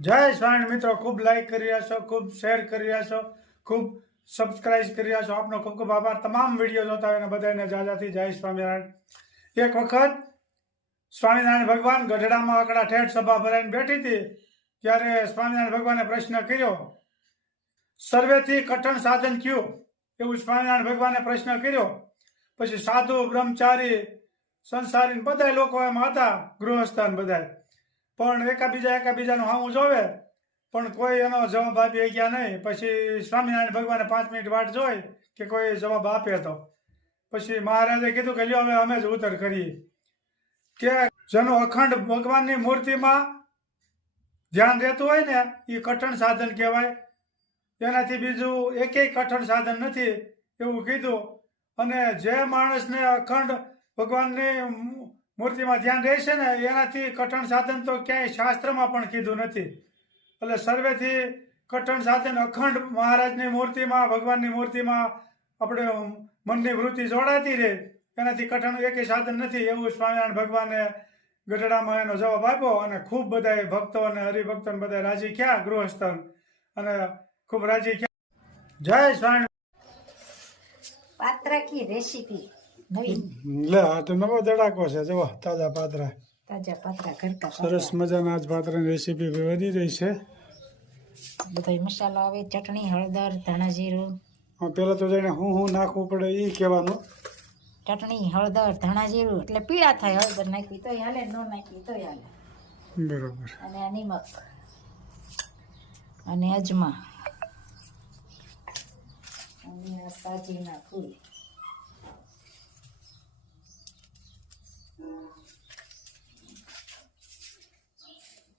જય સ્વામી મિત્રો, ખૂબ લાઈક કરી રહ્યા છો, ખૂબ શેર કરી રહ્યા છો, ખૂબ સબસ્ક્રાઇબ કરી રહ્યા છો. આપનો ખૂબ ખૂબ આભાર. તમામ વિડીયો જોતા હોય બધાને જાજાથી જય સ્વામિનારાયણ. એક વખત સ્વામિનારાયણ ભગવાન ગઢડામાં આકડા ઠેઠ સભા ભરાઈને બેઠી હતી ત્યારે સ્વામિનારાયણ ભગવાને પ્રશ્ન કર્યો, સર્વેથી કઠણ સાધન કયું? એવું સ્વામિનારાયણ ભગવાને પ્રશ્ન કર્યો. પછી સાધુ, બ્રહ્મચારી, સંસારી બધા લોકો એમાં હતા, ગૃહસ્થાન બધા, પણ એકાબીજાનું હામું જોવે પણ કોઈ એનો જવાબ આપી ગયા નહીં. પછી સ્વામિનારાયણ ભગવાને 5 મિનિટ વાટ જોઈ કે કોઈ જવાબ આપે તો પછી મહારાજે કીધું કે લ્યો હવે અમે જ ઉત્તર કરીએ કે જેનો અખંડ ભગવાનની મૂર્તિમાં ધ્યાન રહેતું હોય ને એ કઠણ સાધન કહેવાય. એનાથી બીજું એકેય કઠણ સાધન નથી એવું કીધું. અને જે માણસને અખંડ ભગવાનની મૂર્તિમાં ધ્યાન રહેશે ને એનાથી કઠણ સાધન તો ક્યાંય શાસ્ત્રમાં પણ કીધું નથી. એટલે સર્વેથી કઠણ સાધન અખંડ મહારાજની મૂર્તિમાં, ભગવાનની મૂર્તિમાં આપણે મનની વૃત્તિ જોડાતી રહે એનાથી કઠણ એકેય સાધન નથી એવું સ્વામિનારાયણ ભગવાને ગઢડામાં એનો જવાબ આપ્યો. અને ખૂબ બધા ભક્તો અને હરિભક્તો બધા રાજી થયા, ગૃહસ્થન અને ખૂબ રાજી થયા. જય સ્વામી. પાત્રા કી રેસીપી નવી લે આ તો નવો ધડાકો છે. જુઓ તાજા પાત્રા, તાજા પાત્રા ઘરકા સરસ મજાના આજ પાત્રાની રેસીપી વધી રહી છે. બધો મસાલો આવે, ચટણી, હળદર, ધાણા જીરું. પેલા તો જાણે હું નાખવું પડે એ કહેવાનું. ચટણી, હળદર, ધાણા જીરું એટલે પીળા થાય. હળદર નાખવી તોય હાલે, ન નાખવી તોય હાલે. બરોબર. અને આ નિમક અને અજમા અને આ સાજીના ફૂલ.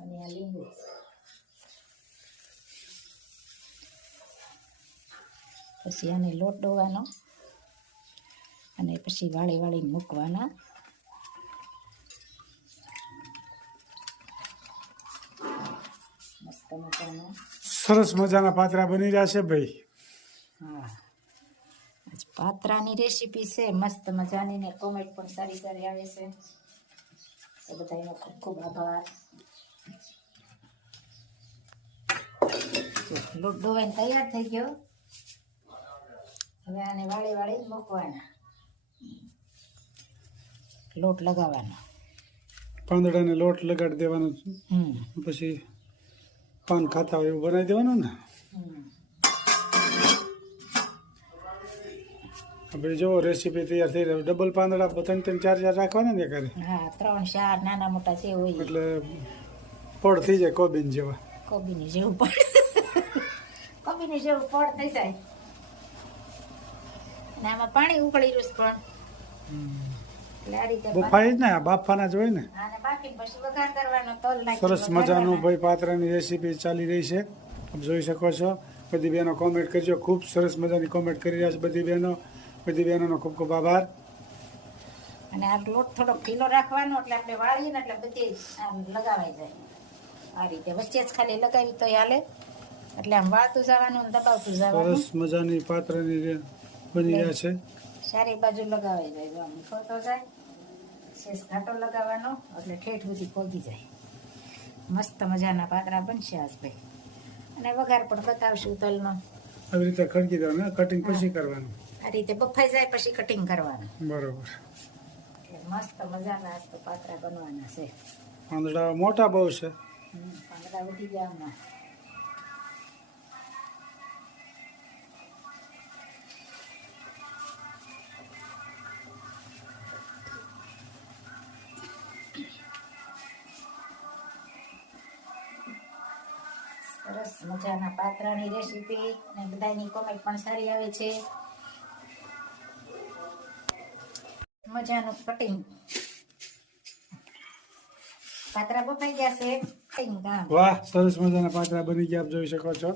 અને આ લીંબુ. પછી આને લોટ ડોવાનો અને પછી વાળી મૂકવાના. મસ્ત મજાના સરસ મજાના પાત્રા બની રહ્યા છે ભાઈ. હા, આજ પાત્રાની રેસીપી છે મસ્ત મજાની ને કોમેન્ટ પણ સારી સારી આવે છે. તો બધાનો ખૂબ ખૂબ આભાર. લોટ ડોવાઈને તૈયાર થઈ ગયો. હવે આને વાળી મૂકવાના, લોટ લગાવવાનો, પાંદડાને લોટ લગાડી દેવાનો. પછી પાન ખાતા હોય એવું બનાવી દેવાનું ને. આપણે જો રેસીપી તૈયાર થઈ રહી. ડબલ પાંદડા 3-3, 4-4 રાખવાના ને કરે. હા, 3-4 નાના મોટા જે હોય એટલે પડ થઈ જાય કોબીન જેવા. કોબીની જેવું પડ કોબીની જેવું પડ થઈ જાય. ને આમાં પાણી ઉકળી રહ્યું પણ એટલે આ રીતે બફાઈ જ ને, બાફાના જ હોય ને. આને બાફીને પછી વઘાર કરવાનો. તલ નાખી સરસ મજાનું ભાઈ પાત્રાની રેસીપી ચાલી રહી છે, આપ જોઈ શકો છો. બધી બહેનો કોમેન્ટ કરજો, ખૂબ સરસ મજાની કોમેન્ટ કરી રહ્યા છે બધી બહેનોનો ખૂબ ખૂબ આભાર. અને આ લોટ થોડો ઢીલો રાખવાનો એટલે આપણે વાળીએ ને એટલે બધી આમ લગાવાઈ જાય. આ રીતે વચ્ચે જ ખાલી લગાવી તો હાલે. એટલે આમ વાળતું જવાનું ને દબાવતું જવાનું. સરસ મજાની પાત્રાની બની રહ્યા છે. સારી બાજુ લગાવાઈ જાય. જો આમ નીકળતો જાય, શેષ ઘાટો લગાવવાનો એટલે ઠેઠ સુધી પોગી જાય. મસ્ત મજાના પાત્રા બનશે આજ ભાઈ. અને વઘાર પણ બતાવશું તલનો. આવી રીતે ખડકી દેવાનું, કટિંગ પછી કરવાનું. આ રીતે બફાઈ જાય પછી કટિંગ કરવાનું. બરોબર. એટલે મસ્ત મજાના આજ તો પાત્રા બનવાના છે. પાંદડા મોટા બહુ છે. પાંદડા વધી ગયા હમણાં. સરસ મજાના પાત્રાની રેસીપી અને બધાની કોમેન્ટ પણ સારી આવે છે. મજાનું કટિંગ. પાત્રા બફાઈ ગયા છે. કટિંગ કામ. વાહ, સરસ મજાના પાત્રા બની ગયા, આપ જોઈ શકો છો.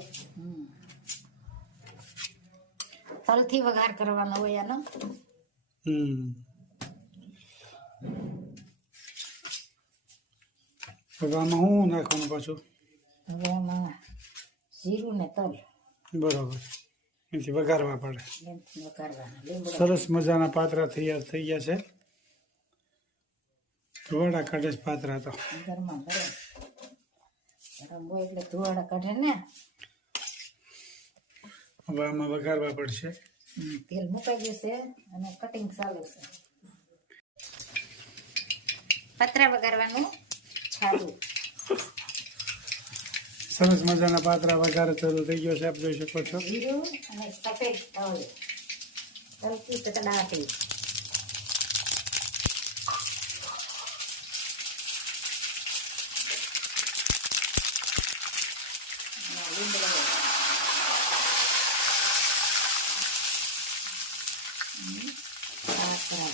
તલથી વઘાર કરવાનો હોય આનો. હવે આમાં હું નાખવાનું પાછું? હવે આમાં જીરું ને તલ. બરોબર. એથી વઘારવા પડે. એનાથી વઘારવાના. લીમડો. સરસ મજાના પાત્રા તૈયાર થઈ ગયા છે. વડા કાઢે છે પાત્રા તો. ગરમા ગરમ રંગો એટલે ધુવાડા કાઢે ને. હવે આમાં વઘારવા પડશે. તેલ મુકાઈ ગયું છે અને કટિંગ ચાલે છે. પાત્રા વઘારવાનું છાડું. સરસ મજાના પાત્રા વઘાર ચાલુ થઈ ગયો છે, આપ જોઈ શકો છો. જીરું અને સફેદ તલ, તલકી તકડાટી. લીમડો, પાત્રા,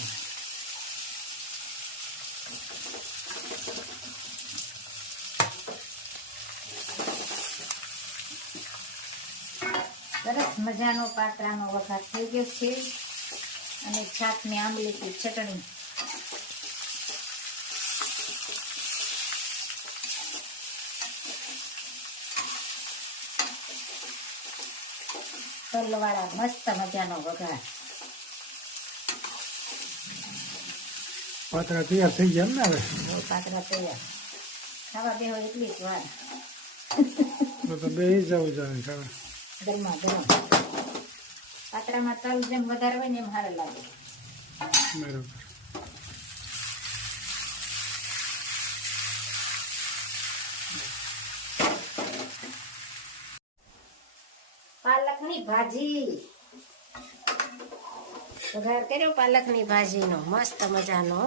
સરસ મજાનો પાત્રાનો વઘાર થઈ ગયો છે અને છાશની આંબલીની ચટણી. તલવાળા મસ્ત મજાનો વઘાર. પાત્રા તૈયાર થઈ ગયા ને હવે? હવે પાત્રા તૈયાર. ખાવા બેહો એટલી જ વાર. તો બેસી જવું જોઈએ ખાવા. ગરમા ગરમ. પાત્રામાં તલ જેમ વધારે હોય ને એમ સારું લાગે. બરોબર. પાલકની ભાજી. વઘાર કર્યો પાલકની ભાજીનો મસ્ત મજાનો.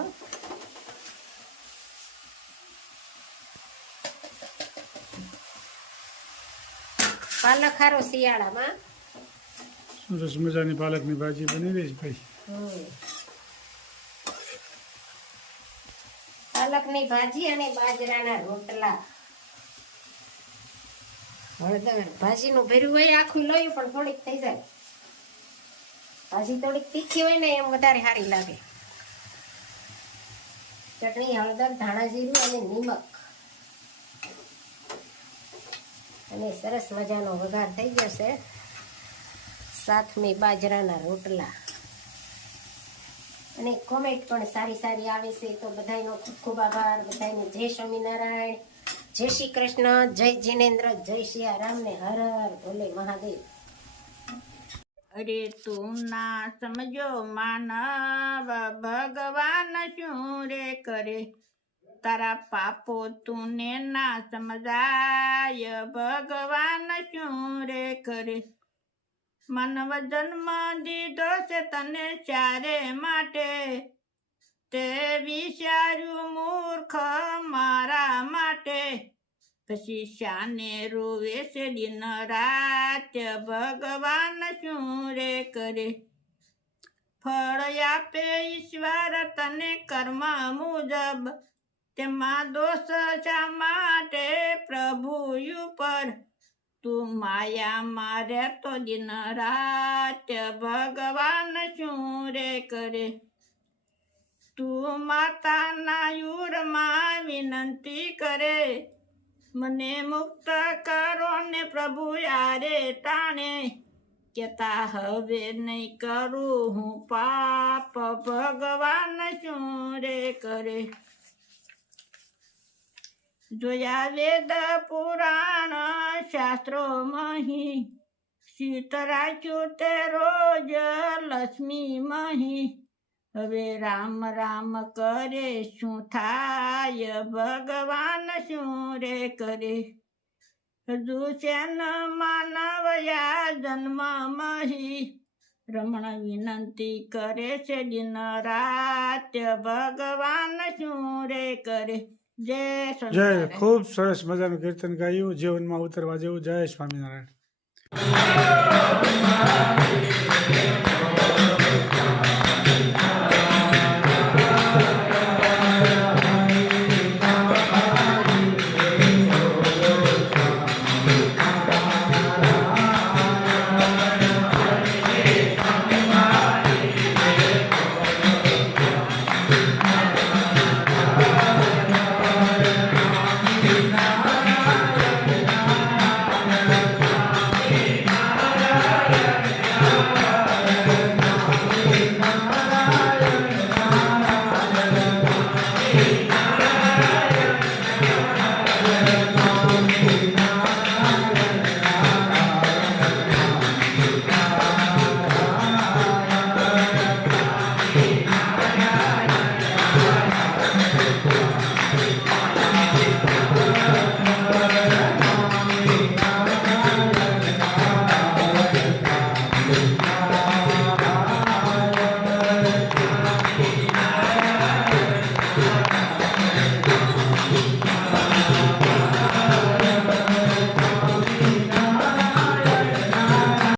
પાલક ખારો શિયાળામાં. સરસ મજાની પાલકની ભાજી બની રહી છે ભાઈ. પાલકની ભાજી અને બાજરાના રોટલા. હળદર ભાજીનું ભર્યું હોય આખું લોયું પણ થોડીક થઈ જાય. ભાજી થોડીક તીખી હોય ને એમ વધારે સારી લાગે. ચટણી, હળદર, ધાણા જીરું અને નિમક અને સરસ મજાનો વઘાર થઈ ગયો છે. સાથમે બાજરાના રોટલા. અને કોમેન્ટ પણ સારી સારી આવે છે તો બધાનો ખૂબ ખૂબ આભાર. બધાને જય સ્વામિનારાયણ, જય શ્રી કૃષ્ણ, જય જીનેન્દ્ર, જય સિયારામ ને હર હર ભોલે મહાદેવ. અરે તું ના સમજો માનવ ભગવાન શું રે કરે, તારા પાપો તુને ના સમજાય ભગવાન શું રે કરે. માનવ જન્મ દીધો છે તને ચારે માટે, તે વિચાર્યું મૂર્ખ મારા માટે. પછી શાને રોવે છે દિન રાત ભગવાન શું રે કરે. ફળ આપે ઈશ્વર તને કર્મ મુજબ, તેમાં દોષ શા માટે પ્રભુ ઉપર. તું માયા મારે તો દિન રાત ભગવાન શું રે કરે. તું માતાના યુરમાં વિનંતી કરે, મને મુક્ત કરો ને પ્રભુ યારે ટાણે. કેતા હવે નહીં કરું હું પાપ ભગવાન શું રે કરે. જોયા વેદ પુરાણ શાસ્ત્રો મહી, શીત રાખ્યું તે રોજ લક્ષ્મી મહી. હવે રામ રામ કરે શું થાય ભગવાન શું રે કરે. હજુ શેન માનવયા જન્મ મહી, રમણ વિનંતી કરે છે દિન રાત ભગવાન શું રે કરે. જય જય. સ્વામિનારાયણ. ખૂબ સરસ મજાનું કીર્તન ગાયું, જીવનમાં ઉતરવા જેવું. જય સ્વામિનારાયણ.